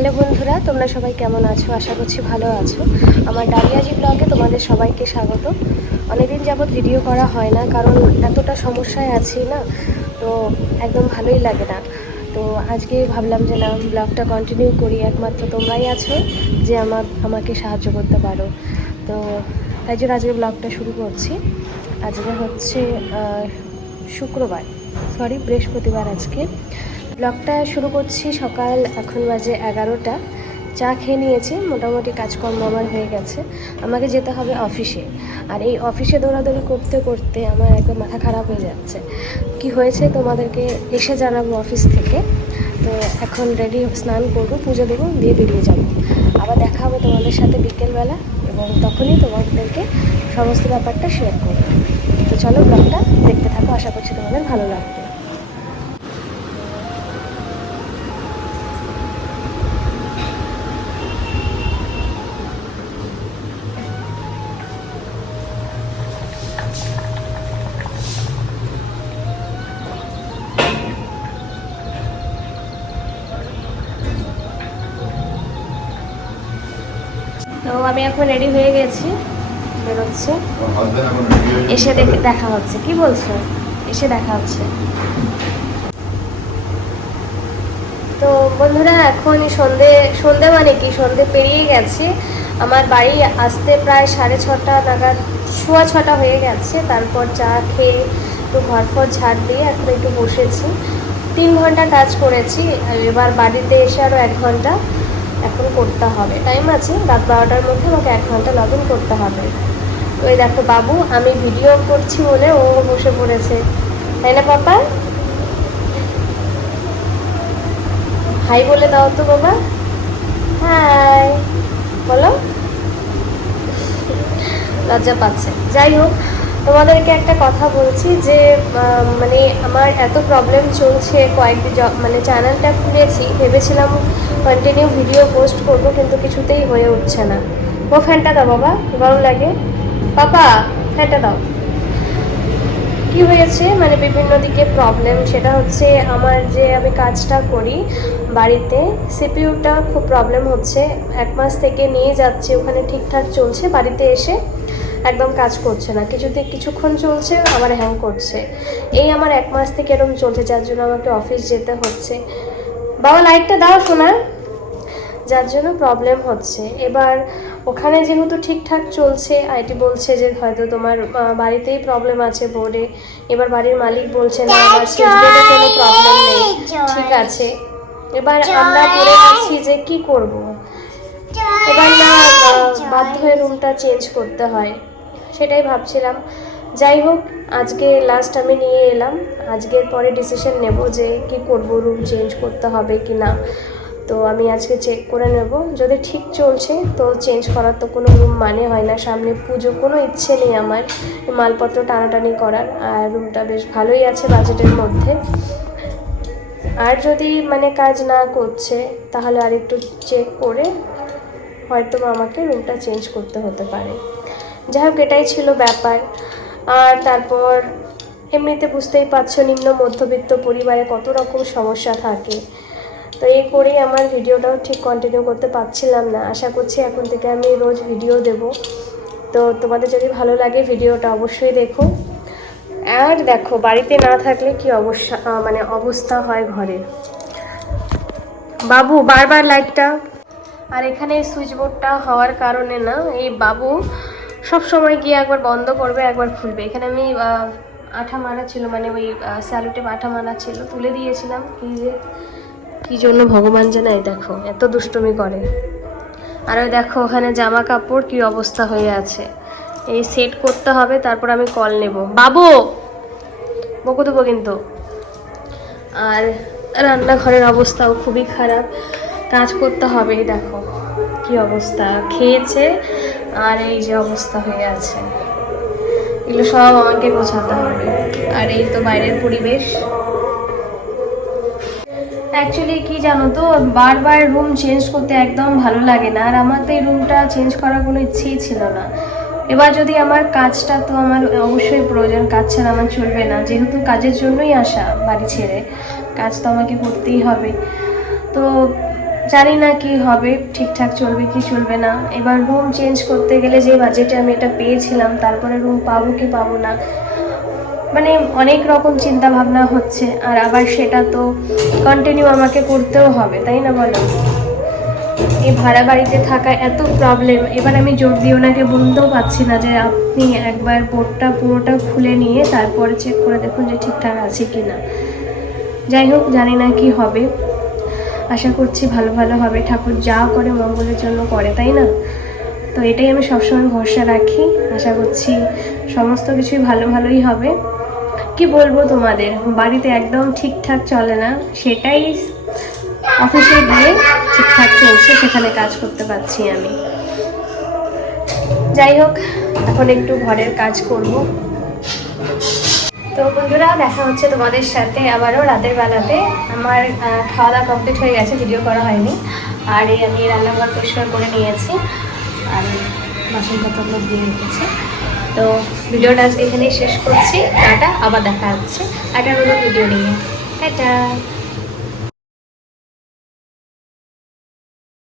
Hello বন্ধুরা, তোমরা সবাই কেমন আছো? আশা করছি ভালো আছো। আমার ডালিয়াজি ব্লগে তোমাদের সবাইকে স্বাগত। অনেকদিন যাবৎ ভিডিও করা হয় না, কারণ এতটা সমস্যায় আছি না, তো একদম ভালোই লাগে না। তো আজকে ভাবলাম যে না, ব্লগটা কন্টিনিউ করি। একমাত্র তোমরাই আছো যে আমাকে সাহায্য করতে পারো। তো তাই জন্য আজকে ব্লগটা শুরু করছি। আজকে হচ্ছে বৃহস্পতিবার। আজকে ব্লগটা শুরু করছি সকাল, এখন বাজে 11টা। চা খেয়ে নিয়েছি, মোটামুটি কাজকর্ম আমার হয়ে গেছে। আমাকে যেতে হবে অফিসে, আর এই অফিসে দৌড়াদৌড়ি করতে করতে আমার একদম মাথা খারাপ হয়ে যাচ্ছে। কি হয়েছে তোমাদেরকে এসে জানাবো অফিস থেকে। তো এখন রেডি, স্নান করবো, পুজো দেবো, দিয়ে বেরিয়ে যাবো। আবার দেখা হবে তোমাদের সাথে বিকেলবেলা, এবং তখনই তোমাদেরকে সমস্ত ব্যাপারটা শেয়ার করবো। তো চলো, ব্লগটা দেখতে থাকো, আশা করছি তোমাদের ভালো লাগবে। তো আমি এখন রেডি হয়ে গেছি, বেরোচ্ছে। এসে দেখা হচ্ছে। কি বলছো? এসে দেখা হচ্ছে। তো বন্ধুরা, এখন সন্ধে মানে কি, সন্ধে পেরিয়ে গেছে। আমার বাড়ি আসতে প্রায় 6:30 নাগাদ, 6:15 হয়ে গেছে। তারপর চা খেয়ে একটু ঘর ঝাড় দিয়ে এখন একটু বসেছি। 3 ঘন্টা কাজ করেছি, এবার বাড়িতে এসে আরও 1 ঘন্টা এখন করতে হবে। টাইম আছে, রাত 12টার মধ্যে আমাকে 1 ঘন্টা লগ ইন করতে হবে। তো এই দেখো বাবু, আমি ভিডিও করছি বলে ও বসে পড়েছে, তাই না পাপা? হাই বলে দাও তো বাবা, হাই বলো। লজ্জা পাচ্ছে। যাই হোক, তোমাদেরকে একটা কথা বলছি যে মানে আমার এত প্রবলেম চলছে কয়েকদিন, মানে চ্যানেলটা খুলেছি, ভেবেছিলাম কন্টিনিউ ভিডিও পোস্ট করব, কিন্তু কিছুতেই হয়ে উঠছে না। ও ফ্যানটা দাও বাবা, গরম লাগে। পাপা ফ্যানটা দাও। কি হয়েছে, মানে বিভিন্ন দিকে প্রবলেম। সেটা হচ্ছে আমার যে আমি কাজটা করি বাড়িতে, সিপিইউটা খুব প্রবলেম হচ্ছে। 1 মাস থেকে নিয়ে যাচ্ছি, ওখানে ঠিকঠাক চলছে, বাড়িতে এসে একদম কাজ করছে না। কিছুক্ষণ চলছে, আবার হ্যাং করছে। এই আমার 1 মাস থেকে এরকম চলছে, যার জন্য আমাকে অফিস যেতে হচ্ছে। বাবা লাইটটা দাও শোনা, যার জন্য প্রবলেম হচ্ছে। এবার ওখানে যেহেতু ঠিকঠাক চলছে, আইটি বলছে যে হয়তো তোমার বাড়িতেই প্রবলেম আছে বোর্ডে। এবার বাড়ির মালিক বলছে না, আমার সুইচ বোর্ডে কোনো প্রবলেম নেই, ঠিক আছে। এবার আমরা পড়ে যাচ্ছি যে কি করব। এবার না বাধ্য হয়ে রুমটা চেঞ্জ করতে হয়, সেটাই ভাবছিলাম। যাই হোক, আজকে লাস্ট আমি নিয়ে এলাম। আজকের পরে ডিসিশন নেব যে কি করব, রুম চেঞ্জ করতে হবে কি না। তো আমি আজকে চেক করে নেব, যদি ঠিক চলছে তো চেঞ্জ করার তো কোনো মানে হয় না। সামনে পুজো, কোনো ইচ্ছে নেই আমার মালপত্র টানাটানি করার, আর রুমটা বেশ ভালোই আছে বাজেটের মধ্যে। আর যদি মানে কাজ না করছে, তাহলে আর একটু চেক করে হয়তো আমাকে রুমটা চেঞ্জ করতে হতে পারে। যাই হোক, এটাই ছিল ব্যাপার। আর তারপর এমনিতে বুঝতেই পারছো, নিম্ন মধ্যবিত্ত পরিবারে কত রকম সমস্যা থাকে। তো এই করেই আমার ভিডিওটাও ঠিক কন্টিনিউ করতে পারছিলাম না। আশা করছি এখন থেকে আমি রোজ ভিডিও দেব। তো তোমাদের যদি ভালো লাগে ভিডিওটা অবশ্যই দেখো। আর দেখো, বাড়িতে না থাকলে কি অবস্থা হয় ঘরের। বাবু বারবার লাইটটা, আর এখানে সুইচ বোর্ডটা হওয়ার কারণে না, এই বাবু সব সময় গিয়ে একবার বন্ধ করবে, একবার খুলবে। এখানে আমি আঠা মারা ছিল, মানে ওই স্যালোটেপ আঠা মারা ছিল, তুলে দিয়েছিলাম। কি জন্য ভগবান জানে। দেখো এত দুষ্টুমি করে। আর ওই দেখো ওখানে জামা কাপড় কি অবস্থা হয়ে আছে। এই সেট করতে হবে, তারপর আমি কল নেব। বাবু বকু দেবো কিন্তু। আর রান্নাঘরের অবস্থাও খুবই খারাপ, কাজ করতে হবে। দেখো কি অবস্থা, খেয়েছে আর এই যে অবস্থা হয়ে আছে। এগুলো সব আমাকে গোছাতে হবে। আর এই তো বাইরের পরিবেশ। অ্যাকচুয়ালি কি জানো তো, বারবার রুম চেঞ্জ করতে একদম ভালো লাগে না। আর আমার তো এই রুমটা চেঞ্জ করার কোনো ইচ্ছেই ছিল না। এবার যদি আমার কাজটা তো আমার অবশ্যই প্রয়োজন, কাজ ছাড়া আমার চলবে না। যেহেতু কাজের জন্যই আসা বাড়ি ছেড়ে, কাজ তো আমাকে করতেই হবে। তো জানি না কি হবে, ঠিকঠাক চলবে কি চলবে না। এবার রুম চেঞ্জ করতে গেলে যে বাজেটে আমি এটা পেয়েছিলাম, তারপরে রুম পাবো কি পাবো না, মানে অনেক রকম চিন্তা ভাবনা হচ্ছে। আর আবার সেটা তো কন্টিনিউ আমাকে করতেও হবে, তাই না বলো? এই ভাড়া বাড়িতে থাকা এত প্রবলেম। এবার আমি জোর দিয়ে ওনাকে বলতেও পারছি না যে আপনি একবার বোর্ডটা পুরোটা খুলে নিয়ে তারপরে চেক করে দেখুন যে ঠিকঠাক আছে কি না। যাই হোক, জানি না কি হবে, আশা করছি ভালো ভালো হবে। ঠাকুর যা করে মঙ্গলের জন্য করে, তাই না? তো এটাই আমি সবসময় ভরসা রাখি, আশা করছি সমস্ত কিছুই ভালো ভালোই হবে। কি বলবো তোমাদের, বাড়িতে একদম ঠিকঠাক চলে না, সেটাই অফিসে গিয়ে ঠিকঠাক চলছে, সেখানে কাজ করতে পারছি আমি। যাই হোক, এখন একটু ঘরের কাজ করব। তো বন্ধুরা, দেখা হচ্ছে তোমাদের সাথে আবারও রাতের বেলাতে। আমার খাওয়া দাওয়া কমপ্লিট হয়ে গেছে, ভিডিও করা হয়নি। আর এই আমি রান্নাঘর পরিষ্কার করে নিয়েছি আর বাসন পত্রগুলো ধুয়ে রেখেছি। তো ভিডিওটা আজকে এখানেই শেষ করছি। টাটা, আবার দেখা হচ্ছে একটা নতুন ভিডিও নিয়ে। টাটা।